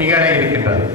நிகழ இருக்கின்றது.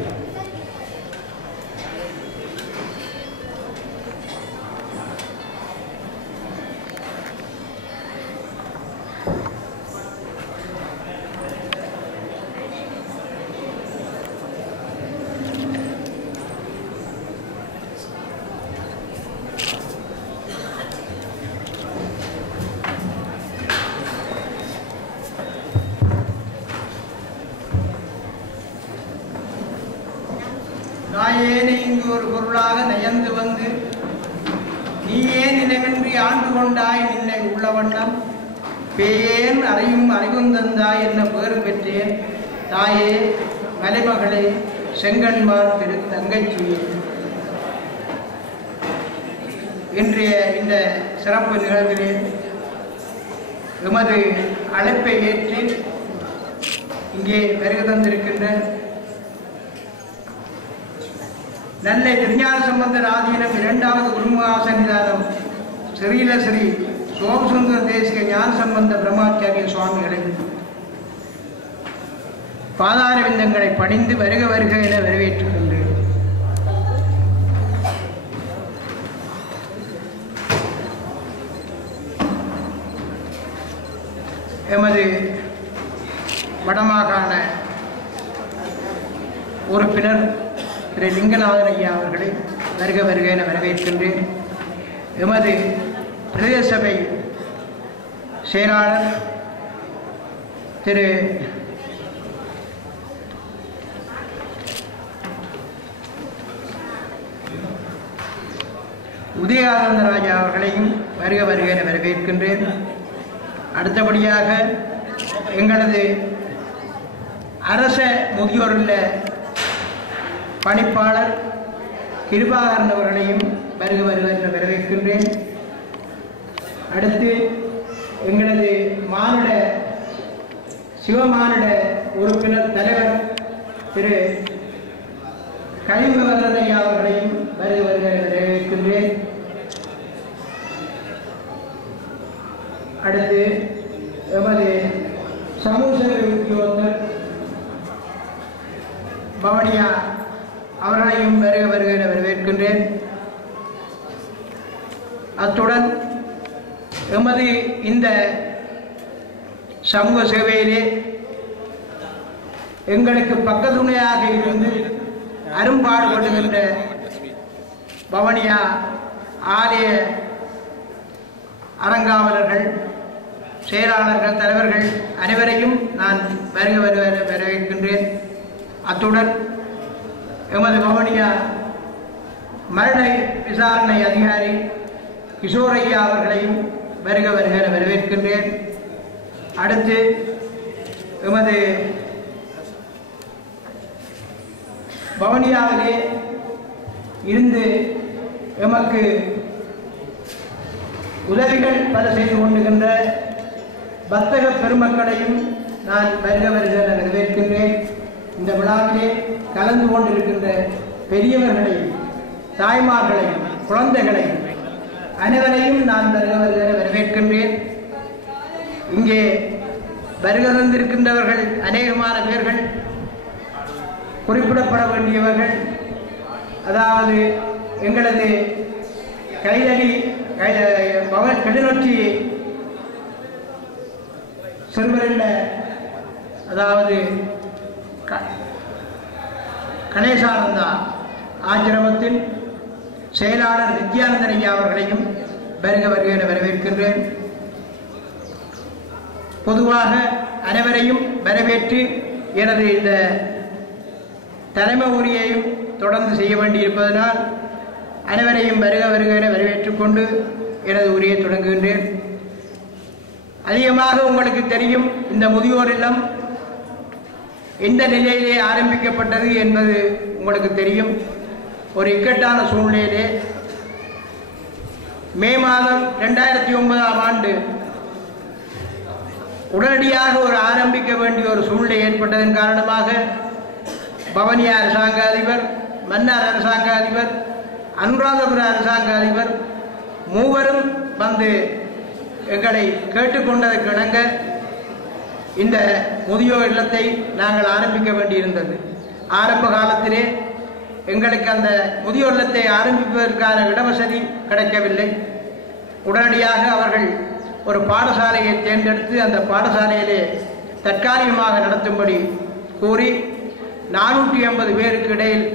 நாயேனை இங்கு ஒரு பொருளாக நயந்து வந்து நீயே நினைவின்றி ஆண்டு கொண்டாய் நின்னை உள்ள வண்ணம் பேயேன் அறிவும் தந்தாய் என்ன பேறு பெற்றேன் தாயே மலைமகளே செங்கன்மார் திரு தங்கைச்சுயே. இன்றைய இந்த சிறப்பு நிகழ்விலே எமது அழைப்பை ஏற்று இங்கே வருகை தந்திருக்கின்ற நெல்லை திருஞான சம்பந்தர் ஆதீனம் 2வது குருமுக சன்னிதானம் ஸ்ரீல ஸ்ரீ சோமசுந்தர தேசிக ஞான சம்பந்த பிரம்மாச்சாரிய சுவாமிகளை பாதார விந்தங்களை பணிந்து வருக வருக என வரவேற்றுக் கொண்டேன். எமது வடமாகாண உறுப்பினர் திரு லிங்கநாதன் ஐயா அவர்களை வருக வருக என வரவேற்கின்றேன். எமது பிரதேச சபை செயலாளர் திரு உதயானந்த ராஜா அவர்களையும் வருக வருக என வரவேற்கின்றேன். அடுத்தபடியாக எங்களது அரச முதியோர் இல்ல பணிப்பாளர் கிருபாகரன் அவர்களையும் வருக வருக என வரவேற்கின்றேன். அடுத்து எங்களது மாநில சிவமாநில உறுப்பினர் தலைவர் திரு கலிமுகவரன் ஐயா அவர்களையும் வருக வருக என வரவேற்கின்றேன். அடுத்து எமது சமூக சேவை உத்தியோகத்தர் பவனியா அவர்களையும் வருக வருக என வரவேற்கின்றேன். அத்துடன் எமது இந்த சமூக சேவையிலே எங்களுக்கு பக்கத்துணையாக இருந்து அரும்பாடுபடுகின்ற பவனியா ஆலய அறங்காவலர்கள், செயலாளர்கள், தலைவர்கள் அனைவரையும் நான் வருக வருக என வரவேற்கின்றேன். அத்துடன் எமது பவனியா மரண விசாரணை அதிகாரி கிஷோரையா அவர்களையும் வருக வருக என வரவேற்கின்றேன். அடுத்து எமது பவனியாவிலே இருந்து எமக்கு உதவிகள் பல செய்து கொண்டுகின்ற வர்த்தக பெருமக்களையும் நான் வருக வருக என வரவேற்கின்றேன். இந்த விழாவிலே கலந்து கொண்டிருக்கின்ற பெரியவர்களையும் தாய்மார்களையும் குழந்தைகளையும் அனைவரையும் நான் வருக வருக என வரவேற்கின்றேன். இங்கே வருகை தந்திருக்கின்றவர்கள் அநேகமான பேர்கள் குறிப்பிடப்பட வேண்டியவர்கள். அதாவது எங்களது கிளிநொச்சி சிறுவரில் அதாவது கணேசானந்தா ஆசிரமத்தின் செயலாளர் நித்யானந்தன் ஐயா அவர்களையும் வருக வருக என வரவேற்கின்றேன். பொதுவாக அனைவரையும் வரவேற்று எனது இந்த தலைமை உரையையும் தொடர்ந்து செய்ய வேண்டியிருப்பதனால் அனைவரையும் வருக வருக என வரவேற்றுக் கொண்டு எனது உரையை தொடங்குகின்றேன். அதிகமாக உங்களுக்கு தெரியும், இந்த முதியோர் இல்லம் எந்த நிலையிலே ஆரம்பிக்கப்பட்டது என்பது உங்களுக்கு தெரியும். ஒரு இக்கட்டான சூழ்நிலையிலே மே மாதம் 2009ஆம் ஆண்டு உடனடியாக ஒரு ஆரம்பிக்க வேண்டிய ஒரு சூழ்நிலை ஏற்பட்டதன் காரணமாக பவனியா அரசாங்க அதிபர், மன்னார் அரசாங்க அதிபர், அனுராதபுர அரசாங்க அதிபர் மூவரும் வந்து எங்களை கேட்டுக்கொண்டதற்கிணங்க இந்த முதியோர் இல்லத்தை நாங்கள் ஆரம்பிக்க வேண்டியிருந்தது. ஆரம்ப காலத்திலே எங்களுக்கு அந்த முதியோர் இல்லத்தை ஆரம்பிப்பதற்கான இடவசதி கிடைக்கவில்லை. உடனடியாக அவர்கள் ஒரு பாடசாலையை தேர்ந்தெடுத்து அந்த பாடசாலையிலே தற்காலிகமாக நடத்தும்படி கூறி 480 பேருக்கு இடையில்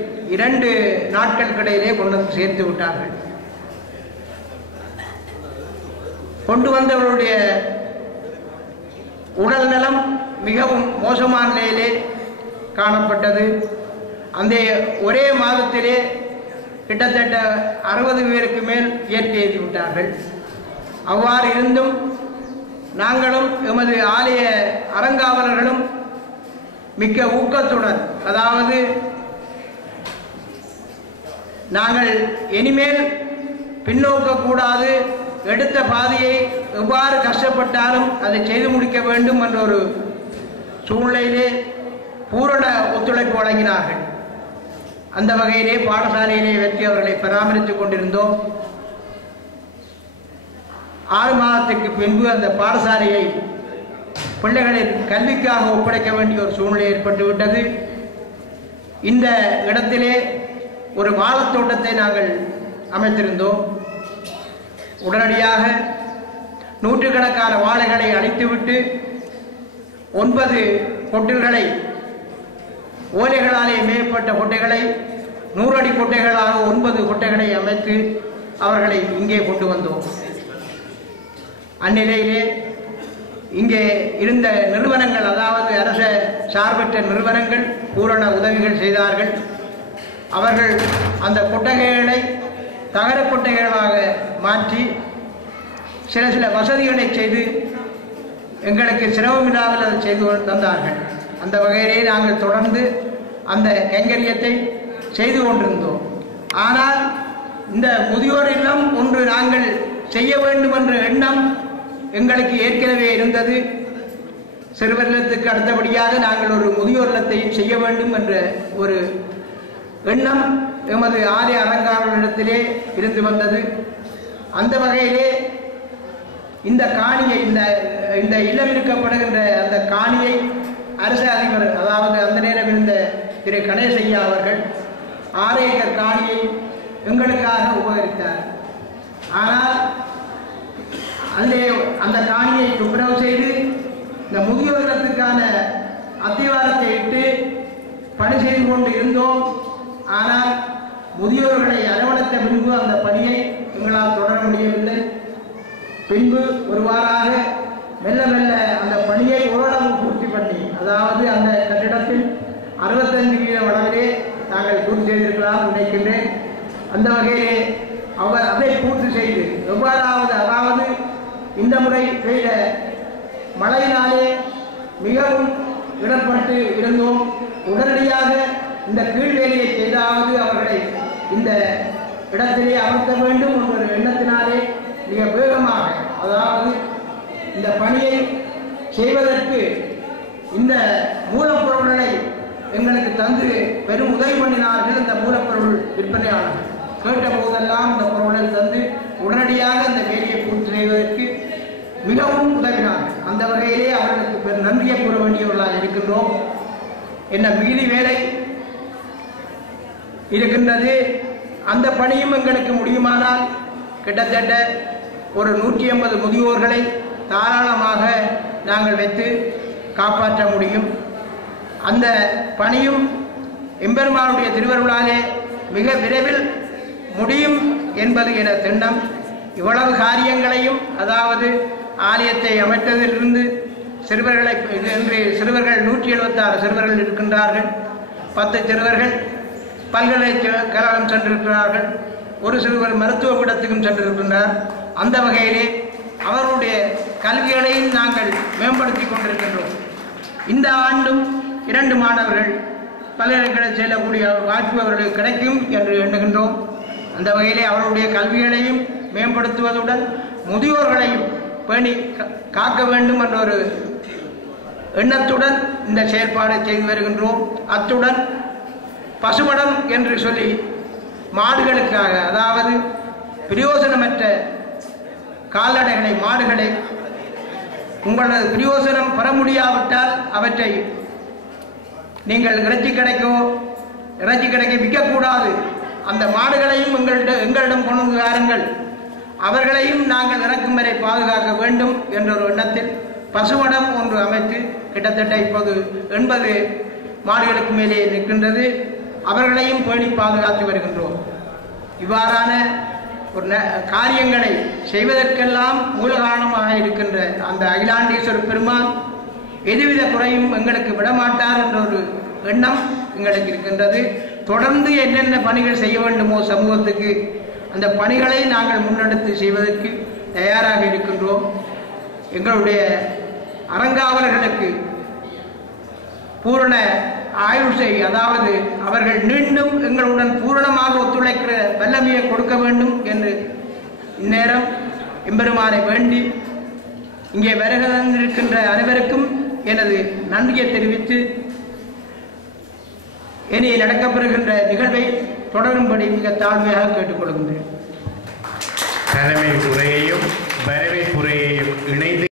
2 நாட்களுக்கு இடையிலே கொண்டு வந்து சேர்த்து விட்டார்கள். கொண்டு வந்தவர்களுடைய உடல் நலம் மிகவும் மோசமான நிலையிலே காணப்பட்டது. அந்த ஒரே மாதத்திலே கிட்டத்தட்ட 60 பேருக்கு மேல் இயற்கை எழுதி விட்டார்கள். அவ்வாறு இருந்தும் நாங்களும் எமது ஆலய அறங்காவலர்களும் மிக்க ஊக்கத்துடன், அதாவது நாங்கள் இனிமேல் பின்னோக்கக்கூடாது, எடுத்த பாதையை எவ்வாறு கஷ்டப்பட்டாலும் அதை செய்து முடிக்க வேண்டும் என்ற ஒரு சூழ்நிலையிலே பூரண ஒத்துழைப்பு வழங்கினார்கள். அந்த வகையிலே பாடசாலையிலே வெற்றி அவர்களை பராமரித்துக் கொண்டிருந்தோம். 6 மாதத்துக்கு பின்பு அந்த பாடசாலையை பிள்ளைகளின் கல்விக்காக ஒப்படைக்க வேண்டிய ஒரு சூழ்நிலை ஏற்பட்டுவிட்டது. இந்த இடத்திலே ஒரு வாழைத்தோட்டத்தை நாங்கள் அமைத்திருந்தோம். உடனடியாக 100கணக்கான வாழைகளை அழித்துவிட்டு 9 கொட்டைகளை, ஓலைகளாலே மேற்பட்ட கொட்டைகளை 100 அடி கொட்டைகளாக 9 கொட்டைகளை அமைத்து அவர்களை இங்கே கொண்டு வந்தோம். அந்நிலையிலே இங்கே இருந்த நிறுவனங்கள், அதாவது அரச சார்பற்ற நிறுவனங்கள் பூரண உதவிகள் செய்தார்கள். அவர்கள் அந்த கொட்டகைகளை தகர கொட்டகைகளாக மாற்றி சில வசதிகளை செய்து எங்களுக்கு சிரமமில்லாமல் அதை செய்து தந்தார்கள். அந்த வகையிலே நாங்கள் தொடர்ந்து அந்த கைங்கரியத்தை செய்து கொண்டிருந்தோம். ஆனால் இந்த முதியோர் இல்லம் ஒன்று நாங்கள் செய்ய வேண்டும் என்ற எண்ணம் எங்களுக்கு ஏற்கனவே இருந்தது. சிறுவர் இல்லத்துக்கு அடுத்தபடியாக நாங்கள் ஒரு முதியோர் இல்லத்தையும் செய்ய வேண்டும் என்ற ஒரு எண்ணம் எமது ஆலய அறங்காவலரிடத்திலே இருந்து வந்தது. அந்த வகையிலே இந்த காணியை, இந்த இல்லம் இருக்கப்படுகின்ற அந்த காணியை அரச அதிபர், அதாவது அந்த நேரம் இருந்த திரு கணேசையா அவர்கள் 6 ஏக்கர் காணியை எங்களுக்காக உபகரித்தார். ஆனால் அந்த காணியை துப்புரவு செய்து இந்த முதியோர் இல்லத்துக்கான அத்திவாரத்தை இட்டு பணி செய்து கொண்டு இருந்தோம். ஆனால் முதியோர்களை அரவணைத்த பின்பு அந்த பணியை எங்களால் தொடர முடியவில்லை. பின்பு ஒருவாறாக மெல்ல மெல்ல அந்த பணியை ஓரளவு பூர்த்தி பண்ணி, அதாவது அந்த கட்டிடத்தில் 65% அளவிலே நாங்கள் பூர்த்தி செய்திருக்கலாம் நினைக்கின்றேன். அந்த வகையிலே அவர் அதை பூர்த்தி செய்து எவ்வாறாவது, அதாவது இந்த முறை பெய்த மழையினாலே மிகவும் இடர்பட்டு இருந்தோம். உடனடியாக இந்த கீழ்வேலையை செய்தாவது அவர்களை இந்த இடத்திலே அமர்த்த வேண்டும் என்ற எண்ணத்தினாலே மிக வேகமாக, அதாவது இந்த பணியை செய்வதற்கு இந்த மூலப்பொருள்களை எங்களுக்கு தந்து பெரும் உதவி பண்ணினார்கள். இந்த மூலப்பொருள் விற்பனையாளர்கள் கேட்ட போதெல்லாம் இந்த பொருளை தந்து உடனடியாக இந்த வேலையை பூர்த்தி செய்வதற்கு மிகவும் உதவினார்கள். அந்த வகையிலே அவர்களுக்கு பெரும் நன்றியை கூற வேண்டியவர்களாக இருக்கின்றோம். என்ன மீதி வேலை இருக்கின்றது. அந்த பணியும் எங்களுக்கு முடியுமானால் கிட்டத்தட்ட ஒரு 180 முதியோர்களை தாராளமாக நாங்கள் வைத்து காப்பாற்ற முடியும். அந்த பணியும் எம்பெருமானுடைய திருவருளாலே மிக விரைவில் முடியும் என்பது என திண்ணம். இவ்வளவு காரியங்களையும், அதாவது ஆலயத்தை அமைத்ததிலிருந்து சிறுவர்களை, இன்று சிறுவர்கள் 176 சிறுவர்கள் இருக்கின்றார்கள். 10 சிறுவர்கள் பல்கலைக்கழகம் சென்றிருக்கிறார்கள். ஒரு சிறுவர் மருத்துவ கூடத்துக்கும் சென்றிருக்கின்றார். அந்த வகையிலே அவருடைய கல்விகளையும் நாங்கள் மேம்படுத்தி கொண்டிருக்கின்றோம். இந்த ஆண்டும் 2 மாணவர்கள் பல்கலைக்கழகம் செல்லக்கூடிய வாய்ப்பு அவர்களுக்கு கிடைக்கும் என்று எண்ணுகின்றோம். அந்த வகையிலே அவருடைய கல்விகளையும் மேம்படுத்துவதுடன் முதியோர்களையும் பேணி காக்க வேண்டும் என்ற ஒரு எண்ணத்துடன் இந்த செயற்பாடை செய்து வருகின்றோம். அத்துடன் பசுமடம் என்று சொல்லி மாடுகளுக்காக, அதாவது பிரயோசனமற்ற கால்நடைகளை, மாடுகளை உங்களது பிரயோசனம் பெற முடியாவிட்டால் அவற்றை நீங்கள் இறைச்சி கடைக்கு விற்கக்கூடாது, அந்த மாடுகளையும் எங்களிடம் கொண்டு வந்து வாருங்கள், அவர்களையும் நாங்கள் இறக்கும் வரை பாதுகாக்க வேண்டும் என்ற ஒரு எண்ணத்தில் பசுமடம் ஒன்று அமைத்து கிட்டத்தட்ட இப்போது 80 மாடுகளுக்கு மேலே நிற்கின்றது. அவர்களையும் பேணி பாதுகாத்து வருகின்றோம். இவ்வாறான ஒரு காரியங்களை செய்வதற்கெல்லாம் மூல காரணமாக இருக்கின்ற அந்த அகிலாண்டேஸ்வர பெருமான் எதுவித குறையும் எங்களுக்கு விடமாட்டார் என்ற ஒரு எண்ணம் எங்களுக்கு இருக்கின்றது. தொடர்ந்து என்னென்ன பணிகள் செய்ய வேண்டுமோ சமூகத்துக்கு அந்த பணிகளை நாங்கள் முன்னெடுத்து செய்வதற்கு தயாராக இருக்கின்றோம். எங்களுடைய அறங்காவலர்களுக்கு பூரண ஆயுஷை, அதாவது அவர்கள் மீண்டும் எங்களுடன் பூரணமாக ஒத்துழைக்கிற வல்லமையை கொடுக்க வேண்டும் என்று இந்நேரம் எம்பெருமானை வேண்டி இங்கே வருகின்ற அனைவருக்கும் எனது நன்றியை தெரிவித்து இனி நடக்கப்பெறுகின்ற நிகழ்வை தொடரும்படி மிக தாழ்மையாக கேட்டுக்கொள்கின்றேன். தலைமை உரையையும் வரவேற்புரையையும் இணைந்து